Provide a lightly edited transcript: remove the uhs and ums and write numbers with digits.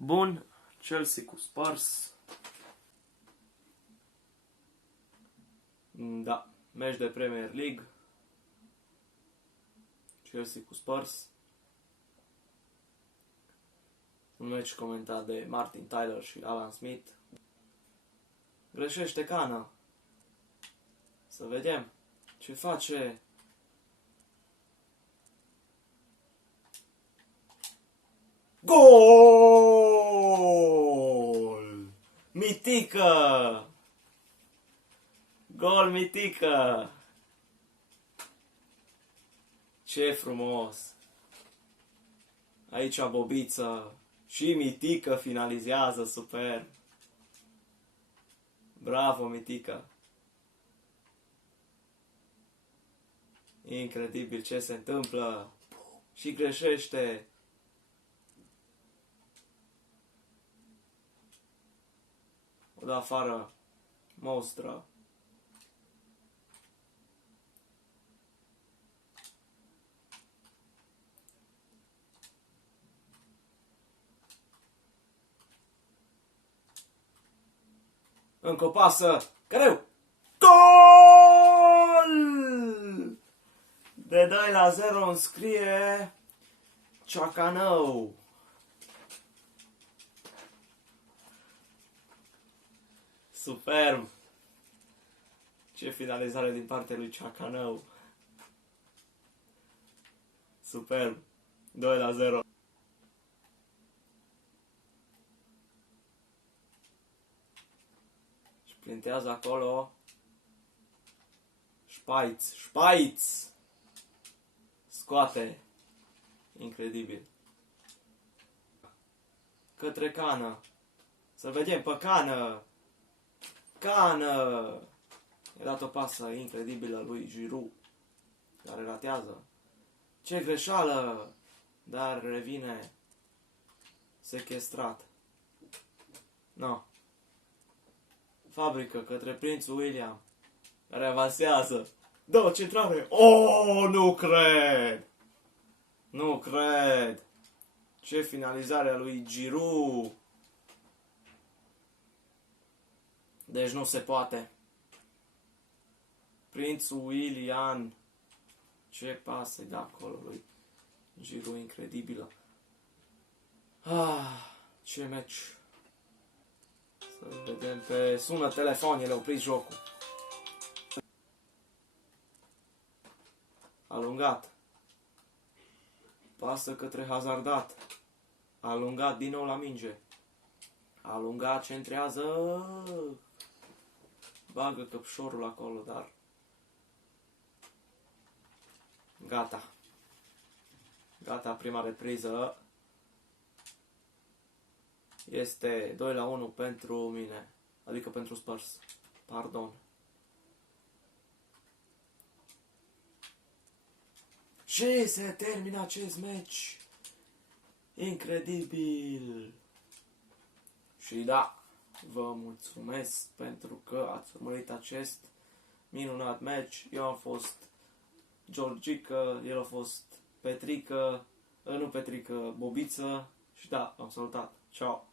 Bun, Chelsea cu Spurs. Da, meci de Premier League. Chelsea cu Spurs. Un meci comentat de Martin Tyler și Alan Smith. Greșește Cana. Să vedem ce face. Gol! Mitică! Gol mitică! Ce frumos! Aici Bobiță și Mitică finalizează super. Bravo Mitică! Incredibil ce se întâmplă! Și greșește! O dă afară Mostră. Încă o pasă. Greu. Gol! De 2-0 înscrie Ciacanău. Superb! Ce finalizare din partea lui Ciacanău. Superb! 2-0. Și printează acolo Spaiț! Scoate. Incredibil. Către Cană. Să vedem pe Cană. Cană! I-a dat o pasă incredibilă lui Giroud, care ratează. Ce greșeală! Dar revine sequestrat. No. Fabrică către prințul William, care avansează. Dă o centrare. Oh, nu cred! Nu cred! Ce finalizare a lui Giroud! Deci nu se poate. Prințul William. Ce pasă de acolo lui Giroud, incredibilă. Ce meci. Să vedem pe... Sună telefon, el a oprit jocul. Alungat. Pasă către Hazardat. Alungat din nou la minge. Alungat, centrează. Bagă căpșorul acolo, dar... Gata. Gata, prima repriză. Este 2-1 pentru mine. Adică pentru Spurs. Pardon. Și se termină acest meci. Incredibil. Și da, vă mulțumesc pentru că ați urmărit acest minunat meci. Eu am fost Georgică, el a fost Petrică, nu Petrică, Bobiță și da, am salutat. Ciao!